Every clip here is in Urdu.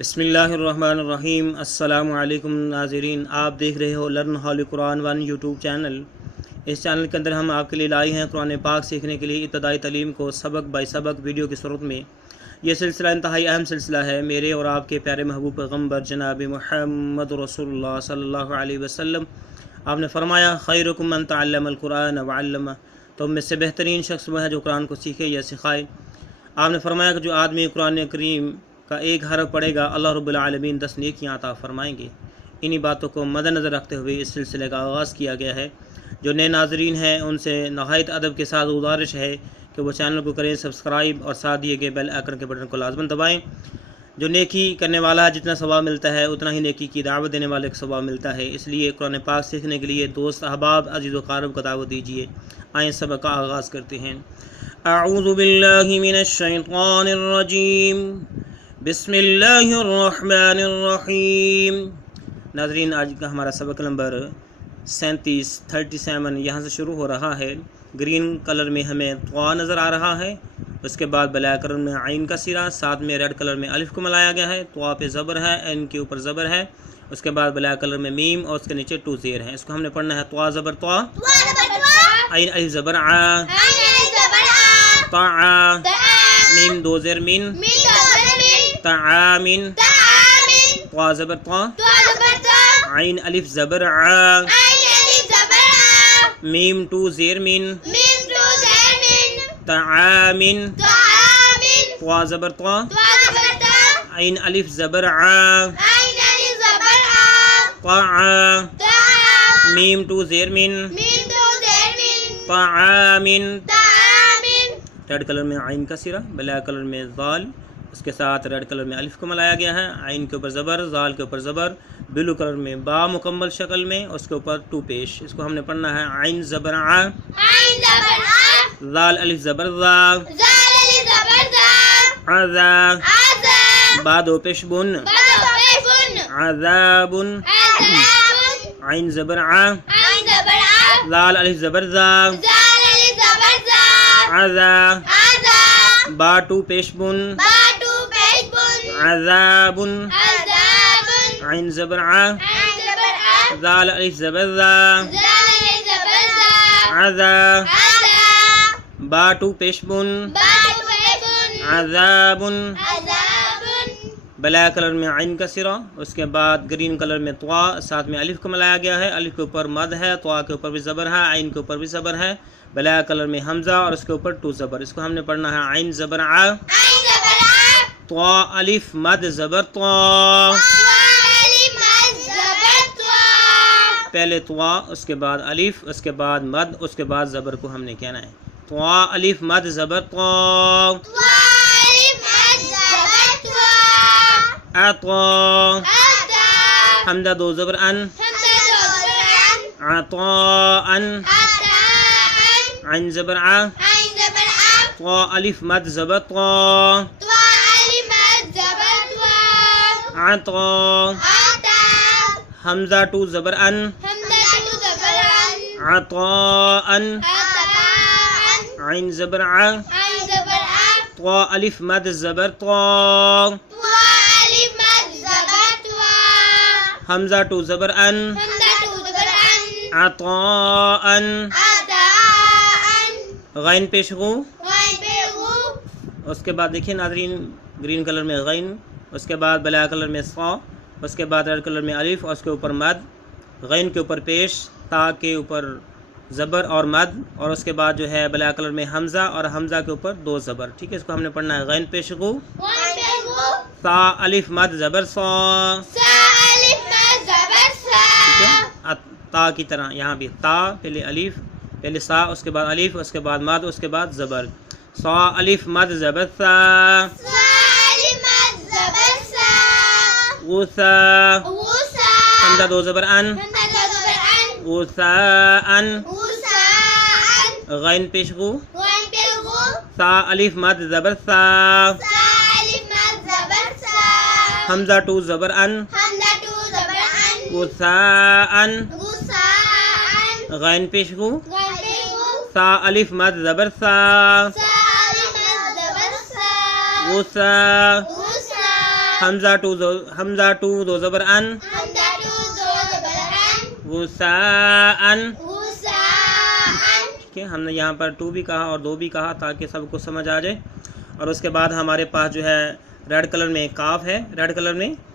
بسم اللہ الرحمن الرحیم۔ السلام علیکم ناظرین، آپ دیکھ رہے ہو لرن ہالی قرآن 1 یوٹیوب چینل۔ اس چینل کے اندر ہم آپ کے لیے لائے ہیں قرآن پاک سیکھنے کے لیے ابتدائی تعلیم کو سبق بائی سبق ویڈیو کی صورت میں۔ یہ سلسلہ انتہائی اہم سلسلہ ہے۔ میرے اور آپ کے پیارے محبوب پیغمبر جناب محمد رسول اللہ صلی اللہ علیہ وسلم آپ نے فرمایا خیرکم من تعلم القرآن وعلمہ، تم میں سے بہترین شخص وہ ہے جو قرآن کو سیکھے یا سکھائے۔ آپ نے فرمایا کہ جو آدمی قرآن کریم کا ایک حرف پڑھے گا اللہ رب العالمین 10 نیکیاں عطا فرمائیں گے۔ انہی باتوں کو مد نظر رکھتے ہوئے اس سلسلے کا آغاز کیا گیا ہے۔ جو نئے ناظرین ہیں ان سے نہایت ادب کے ساتھ گزارش ہے کہ وہ چینل کو کریں سبسکرائب اور ساتھ دیے گئے بیل آئیکن کے بٹن کو لازماً دبائیں۔ جو نیکی کرنے والا ہے جتنا ثواب ملتا ہے اتنا ہی نیکی کی دعوت دینے والے کو ثواب ملتا ہے۔ اس لیے قرآن پاک سیکھنے کے لیے دوست احباب عزیز و قارب کو دعوت دیجیے۔ آئیں سبق کا آغاز کرتے ہیں۔ اعوذ باللہ من الشیطان الرجیم، بسم اللہ الرحمن الرحیم۔ ناظرین، آج کا ہمارا سبق نمبر 37 یہاں سے شروع ہو رہا ہے۔ گرین کلر میں ہمیں طوا نظر آ رہا ہے، اس کے بعد بلیک کلر میں عین کا سرا، ساتھ میں ریڈ کلر میں الف کو ملایا گیا ہے۔ طوا پہ زبر ہے، عین کے اوپر زبر ہے، اس کے بعد بلیک کلر میں میم اور اس کے نیچے 2 زیر ہیں۔ اس کو ہم نے پڑھنا ہے طوا زبر طوا، عین الف زبر ع، طع، میم 2 زیر من، تعامن، طوا زبر طوا، عین الف زبر ع، میم 2 زیر من، تعامن، طوا زبر طوا، عین الف زبر ع، طع، میم 2 زیر من، تعامن۔ ریڈ کلر میں عین کا سرا، بلیک کلر میں ذال، اس کے ساتھ ریڈ کلر میں الف کو ملایا گیا ہے، عین کے اوپر زبر، ذال کے اوپر زبر، بلو کلر میں با مکمل شکل میں، اس کے اوپر 2 پیش۔ اس کو ہم نے پڑھنا ہے عین زبر ع، ذال الف زبر ذا، عذا، با 2 پیش بن، عذاب، عین زبر ع، ذال الف زبر ذا، عذا، با 2 پیش بن، عذاب، عین زبر ع، ذال الف زبر ذا، عذا، با 2 پیش بن، عذاب۔ بلیک کلر میں عین کا سرا، اس کے بعد گرین کلر میں طوا، ساتھ میں الف کو ملایا گیا ہے، الف کے اوپر مد ہے، طوا کے اوپر بھی زبر ہے، عین کے اوپر بھی زبر ہے، بلیک کلر میں حمزہ اور اس کے اوپر 2 زبر۔ اس کو ہم نے پڑھنا ہے عین زبر ع، طوا الف مد زبر طوا، پہلے طوا اس کے بعد الف اس کے بعد مد اس کے بعد زبر کو ہم نے کہنا ہے طوا الف مد زبر طوا، عطا، حمزہ 2 زبر ان، عطاء، عین زبر ع، طوا الف مد زبر طوا، عطا، حمزہ 2 زبر ان، عطاء، عین زبر ع، طوا الف مد زبر طوا، حمزہ 2 زبر ان، عطاء، غین پیش غو، اس کے بعد دیکھیں ناظرین گرین کلر میں غین، اس کے بعد بلیک کلر میں صا، اس کے بعد ریڈ کلر میں الف اور اس کے اوپر مد، غین کے اوپر پیش، تا کے اوپر زبر اور مد، اور اس کے بعد جو ہے بلیک کلر میں حمزہ اور حمزہ کے اوپر 2 زبر۔ ٹھیک ہے، اس کو ہم نے پڑھنا ہے غین پیش غو، تا الف مد زبر صا، ٹھیک ہے، تا کی طرح یہاں بھی تا پہلے الف پہلے سا اس کے بعد الف اس کے بعد مد اس کے بعد زبر، صا الف مد زبر سا، غوثا، حمزہ 2 زبر ان، غوثاء، غین پیش غو، سا الف مد زبر سا، حمزہ 2 زبر ان، غوثاء، غین پیش غو، سا الف مد زبر سا، غوثا، حمزہ ٹو دو زبر ان حمزہ ٹو دو زبر ان وساءن وساءن ٹھیک ہے ہم نے یہاں پر ٹو بھی کہا اور دو بھی کہا تاکہ سب کو سمجھ آ جائے اور اس کے بعد ہمارے پاس جو ہے ریڈ کلر میں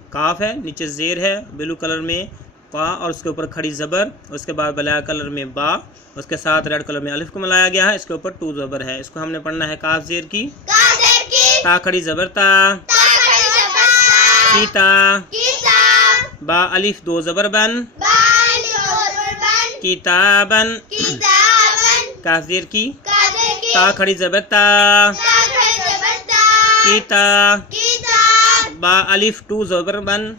کاف ہے نیچے زیر ہے بلو کلر میں پا اور اس کے اوپر کھڑی زبر اس کے بعد بلیک کلر میں با اس کے ساتھ ریڈ کلر میں الف کو ملایا گیا ہے اس کے اوپر ٹو زبر ہے اس کو ہم نے پڑھنا ہے کاف زیر کی تا کھڑی زبر تا کیتا با الف دو زبر بن کتابن کاف زیر کی تا کھڑی زبر تا کیتا با الف ٹو زبر بن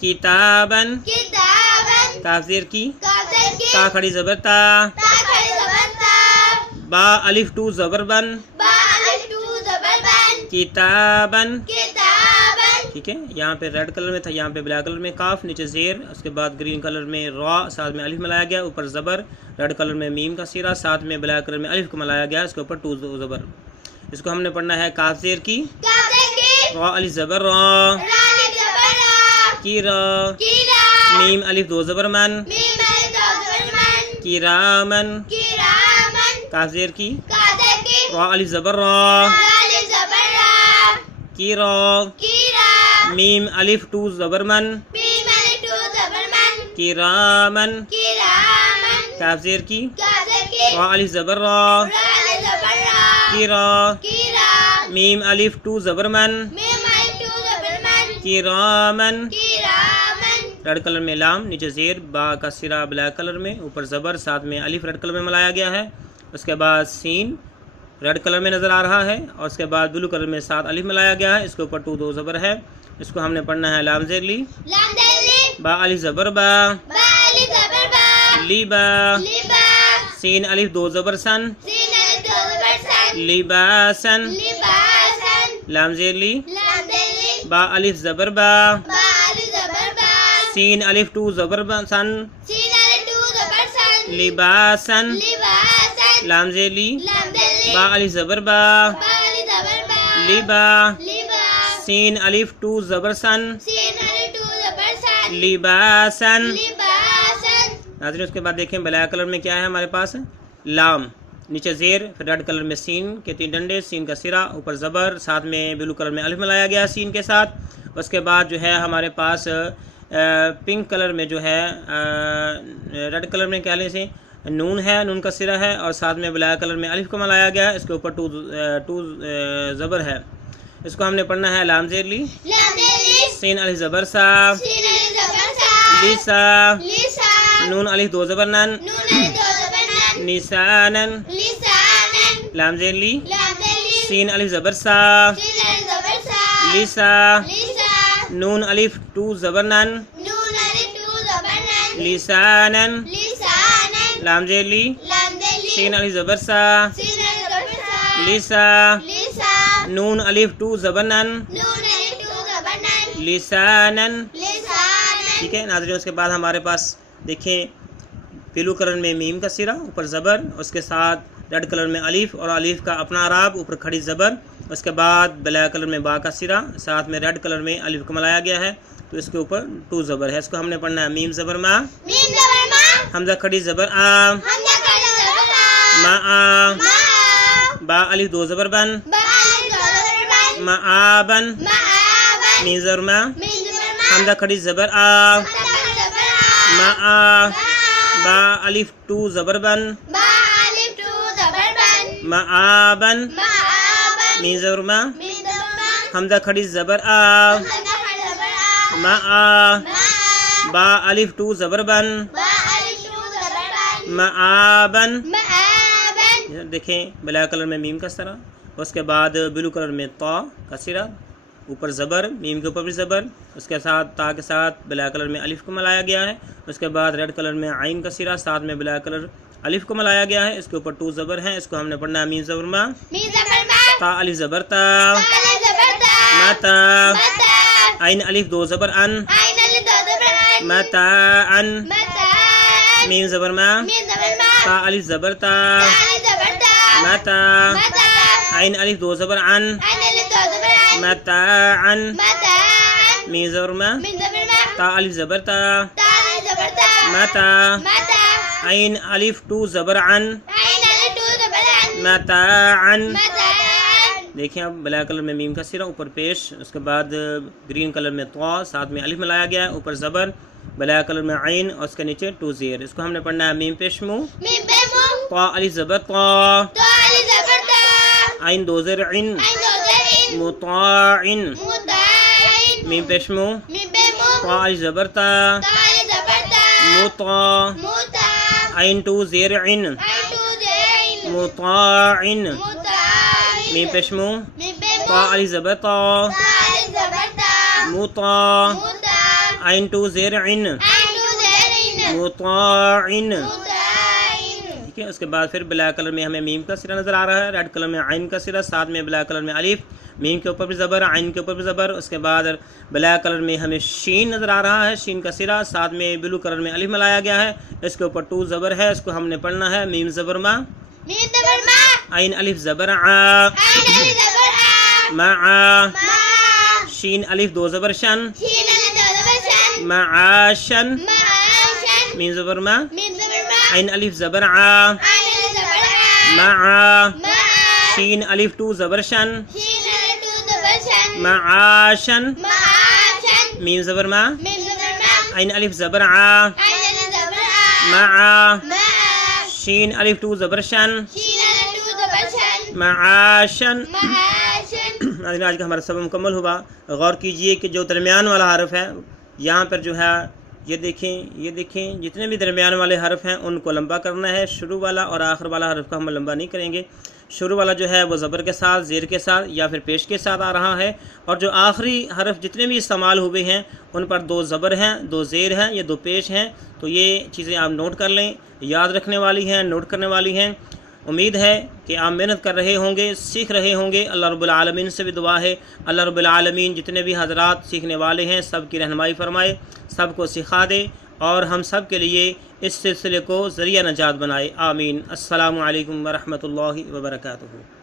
کتابن کاف زیر کی تا کھڑی زبر تا با الف ٹو زبر بن کتابن ٹھیک ہے یہاں پہ ریڈ کلر میں تھا یہاں پہ بلیک کلر میں کاف نیچے زیر اس کے بعد گرین کلر میں را ساتھ میں الف ملایا گیا اوپر زبر ریڈ کلر میں میم کا سیرہ ساتھ میں بلیک کلر میں الف کو ملایا گیا اس کے اوپر ٹو زبر اس کو ہم نے پڑھنا ہے کاف زیر کی را الف زبر را کی را میم الف دو زبر من کرامن کاف زیر کی را الف زبر را کی را میم الف ٹو زبر من کرامن کاف زیر کی را الف زبر را کی را میم الف ٹو زبر من کرامن ریڈ کلر میں لام نیچے زیر با کا سرا بلیک کلر میں اوپر زبر ساتھ میں الف ریڈ کلر میں ملایا گیا ہے اس کے بعد سین ریڈ کلر میں نظر آ رہا ہے اور اس کے بعد بلو کلر میں ساتھ الف ملایا گیا ہے اس کے اوپر ٹو دو زبر ہے اس کو ہم نے پڑھنا ہے لام زیر لی با الف زبر با لی با سین الف دو زبر سن لباسن لام زیر لی با الف زبر با سین الف ٹو زبر سن لباسن لام زیر لی با الف زبر با لبا سین الف ٹو زبر سن لباسن ناظرین اس کے بعد دیکھیں بلیک کلر میں کیا ہے ہمارے پاس لام نیچے زیر پھر ریڈ کلر میں سین کے تین ڈنڈے سین کا سرا اوپر زبر ساتھ میں بلو کلر میں الف ملایا گیا سین کے ساتھ اس کے بعد جو ہے ہمارے پاس پنک کلر میں جو ہے ریڈ کلر میں کیا لیں سے نون ہے نون کا سرا ہے اور ساتھ میں بلیک کلر میں الف کو ملایا گیا ہے اس کے اوپر ٹو زبر ہے اس کو ہم نے پڑھنا ہے لام زیر لی سین الف زبر سا لیسا نون الف دو زبر نن نسانن لام زیر لی سین الف زبر سا لیسا نون الف ٹو زبر نن لسانن لام زیر لی سین الف زبر سا لیسا نون الف ٹو زبر نن لسانن ٹھیک ہے ناظرین اس کے بعد ہمارے پاس دیکھیں بلو کلر میں میم کا سرا اوپر زبر اس کے ساتھ ریڈ کلر میں الف اور الف کا اپنا اعراب اوپر کھڑی زبر اس کے بعد بلیک کلر میں با کا سرا ساتھ میں ریڈ کلر میں الف کو ملایا گیا ہے تو اس کے اوپر ٹو زبر ہے اس کو ہم نے پڑھنا ہے میم زبر ما حمزہ کھڑی زبر آ ما آ با الف دو زبر بن معابن میم زبر ما حمزہ کھڑی زبر آ ما آ با الف ٹو زبر بن معابن میم زبر ما حمزہ کھڑی زبر آ ما آ با الف ٹو زبر بن معابن دیکھیں بلیک کلر میں میم کا سرا اس کے بعد بلو کلر میں طا کا سرا اوپر زبر میم کے اوپر بھی زبر اس کے ساتھ تا کے ساتھ بلیک کلر میں الف کو ملایا گیا ہے اس کے بعد ریڈ کلر میں عین کا سرا ساتھ میں بلیک کلر الف کو ملایا گیا ہے اس کے اوپر ٹو زبر ہیں اس کو ہم نے پڑھنا ہے میم زبر ما تا الف زبر تا متا عین الف دو زبر ان متا ان میم زبر ما تا الف زبر تا متا عین الف دو زبر ان متاعا متاعا میم زبر ما من زبر ما تا الف زبر تا تا الف زبر تا متا متا عین الف ٹو زبر عن عین الف تو زبر عن متاعا متاعا دیکھیں اب بلیک کلر میں میم کا سرا اوپر پیش، اس کے بعد گرین کلر میں طا، ساتھ میں الف ملایا گیا ہے، اوپر زبر، بلیک کلر میں عین اور اس کے نیچے ٹو زیر۔ اس کو ہم نے پڑھنا ہے میم پیش منہ، میم پہ منہ طا الف زبر طا، تو الف زبر تا عین دو زیر عن، عین دو زر ان مطاعن، متاعن میم پیش منہ، میم پہ منہ طا الف زبر تا، تو الف زبر تا مطا، متا عین ٹو زیر عن، عین تو زر ان مطاعن، متاعن میم پیش منہ، میم پہ طا منہ الف زبر تا، تو الف زبر تا مطا، متا عین ٹو زیر عن، عین تو زر ان مطاعن۔ متاعن ٹھیک ہے، اس کے بعد پھر بلیک کلر میں ہمیں میم کا سرا نظر آ رہا ہے، ریڈ کلر میں عین کا سرا، ساتھ میں بلیک کلر میں الف، میم کے اوپر بھی زبر، عین کے اوپر بھی زبر۔ اس کے بعد بلیک کلر میں ہمیں شین نظر آ رہا ہے، شین کا سرا، ساتھ میں بلو کلر میں الف ملایا گیا ہے، اس کے اوپر ٹو زبر ہے، اس کو ہم نے پڑھنا ہے میم زبر ما، میم زبر ما عین الف زبر ع، عین الف زبر آ مع، ما شین الف دو زبر شن، شین الف دو زبر شن معاشن، معاشن میم زبر ما، میم زبر ما عین الف زبر ع، عین الف زبر آ مع، ما شین الف ٹو زبر شن، شین الف دو زبر شن معاشن، معاشن میم زبر ما، میم زبر ما عین الف زبر ع، عین الف زبر آ مع، ما شین الف ٹو زبر شن، شین الف دو زبر شن معاشن۔ معاشن ناظرین آج کا ہمارا سبق مکمل ہوا۔ غور کیجئے کہ جو درمیان والا حرف ہے یہاں پر جو ہے یہ دیکھیں جتنے بھی درمیان والے حرف ہیں ان کو لمبا کرنا ہے، شروع والا اور آخر والا حرف کو ہم لمبا نہیں کریں گے۔ شروع والا جو ہے وہ زبر کے ساتھ، زیر کے ساتھ یا پھر پیش کے ساتھ آ رہا ہے، اور جو آخری حرف جتنے بھی استعمال ہوئے ہیں ان پر دو زبر ہیں، دو زیر ہیں یا دو پیش ہیں۔ تو یہ چیزیں آپ نوٹ کر لیں، یاد رکھنے والی ہیں، نوٹ کرنے والی ہیں۔ امید ہے کہ آپ محنت کر رہے ہوں گے، سیکھ رہے ہوں گے۔ اللہ رب العالمین سے بھی دعا ہے اللہ رب العالمین جتنے بھی حضرات سیکھنے والے ہیں سب کی رہنمائی فرمائے، سب کو سکھا دے اور ہم سب کے لیے اس سلسلے کو ذریعہ نجات بنائے، آمین۔ السلام علیکم ورحمۃ اللہ وبرکاتہ۔